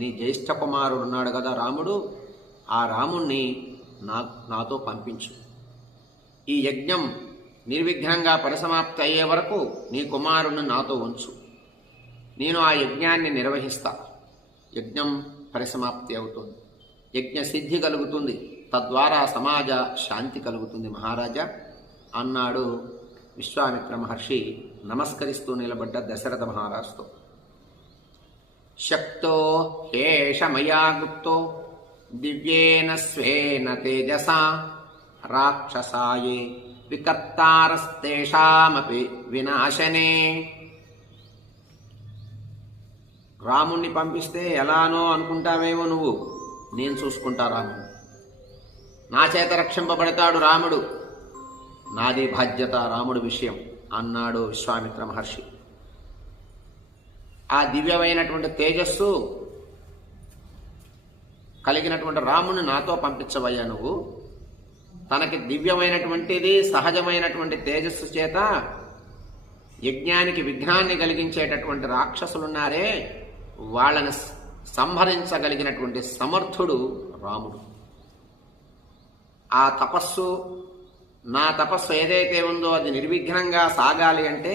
నీ జ్యేష్ఠ కుమారుడు ఉన్నాడు కదా రాముడు, ఆ రాముణ్ణి నాతో పంపించు. ఈ యజ్ఞం నిర్విఘ్నంగా పరిసమాప్తి అయ్యే వరకు నీ కుమారుణ్ణి నాతో ఉంచు. నేను ఆ యజ్ఞాన్ని నిర్వహిస్తా. యజ్ఞం పరిసమాప్తి అవుతుంది, యజ్ఞ సిద్ధి కలుగుతుంది, తద్వారా సమాజ శాంతి కలుగుతుంది మహారాజా అన్నాడు విశ్వామిత్ర మహర్షి నమస్కరిస్తూ నిలబడ్డ దశరథ మహారాజుతో. శక్తో హేష మయా గుప్తో దివ్యేన స్వేన తేజసా రాక్షసాయే వికర్తారస్తేషామపి వినాశనే. రాముణ్ణి పంపిస్తే ఎలానో అనుకుంటావేమో నువ్వు, నేను చూసుకుంటా రాముడు. నా చేత రక్షింపబడతాడు రాముడు, నాది బాధ్యత రాముడి విషయం అన్నాడు విశ్వామిత్ర మహర్షి. ఆ దివ్యమైనటువంటి తేజస్సు కలిగినటువంటి రాముని నాతో పంపించవయ్యా నువ్వు. తనకి దివ్యమైనటువంటిది సహజమైనటువంటి తేజస్సు చేత యజ్ఞానికి విఘ్నాన్ని కలిగించేటటువంటి రాక్షసులున్నారే, వాళ్ళని సంహరించగలిగినటువంటి సమర్థుడు రాముడు. ఆ తపస్సు, నా తపస్సు ఏదైతే ఉందో అది నిర్విఘ్నంగా సాగాలి అంటే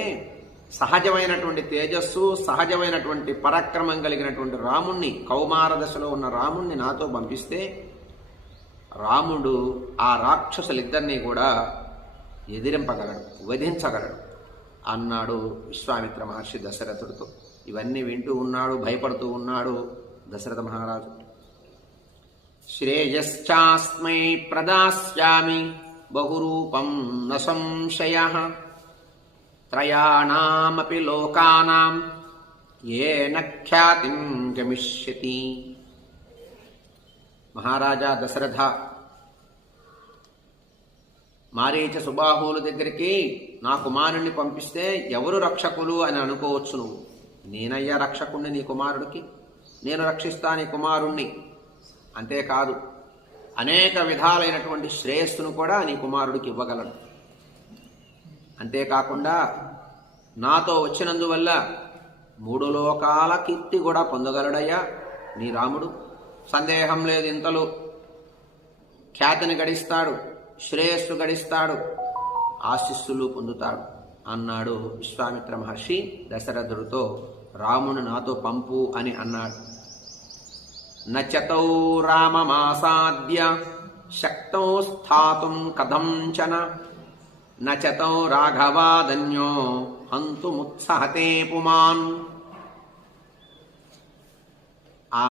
సహజమైనటువంటి తేజస్సు, సహజమైనటువంటి పరాక్రమం కలిగినటువంటి రాముణ్ణి, కౌమార దశలో ఉన్న రాముణ్ణి నాతో పంపిస్తే రాముడు ఆ రాక్షసులిద్దరినీ కూడా ఎదిరింపగలడు, వధించగలడు అన్నాడు విశ్వామిత్ర మహర్షి దశరథుడితో. ఇవన్నీ వింటూ ఉన్నాడు, భయపడుతూ ఉన్నాడు దశరథ మహారాజు. శ్రేయశ్చాస్మై ప్రదాస్యామి బహురూపం న సంశయః త్రయాణామపి లోకానాం ఏన ఖ్యాతిం గమిష్యతి. మహారాజా దశరథ, మారీచ సుబాహువుల దగ్గరికి నా కుమారుణ్ణి పంపిస్తే ఎవరు రక్షకులు అని అనుకోవచ్చు నువ్వు. నేనయ్యా రక్షకుణ్ణి నీ కుమారుడికి, నేను రక్షిస్తా నీ కుమారుణ్ణి. అంతేకాదు అనేక విధాలైనటువంటి శ్రేయస్సును కూడా నీ కుమారుడికి ఇవ్వగలడు. అంతేకాకుండా నాతో వచ్చినందువల్ల 3 లోకాల కీర్తి కూడా పొందగలడయ్యా నీ రాముడు. సందేహం లేదు, ఇంతలో ఖ్యాతిని గడిస్తాడు, శ్రేయస్సు గడిస్తాడు, ఆశీస్సులు పొందుతాడు అన్నాడు విశ్వామిత్ర మహర్షి దశరథుడితో. రాముని నాతో పంపు అని అన్నాడు. నచతౌ రామమాసాద్య శక్తో స్థాతుం కథంచన నచతౌ రాఘవాదన్యో హంతుముత్సహతే పుమాన్.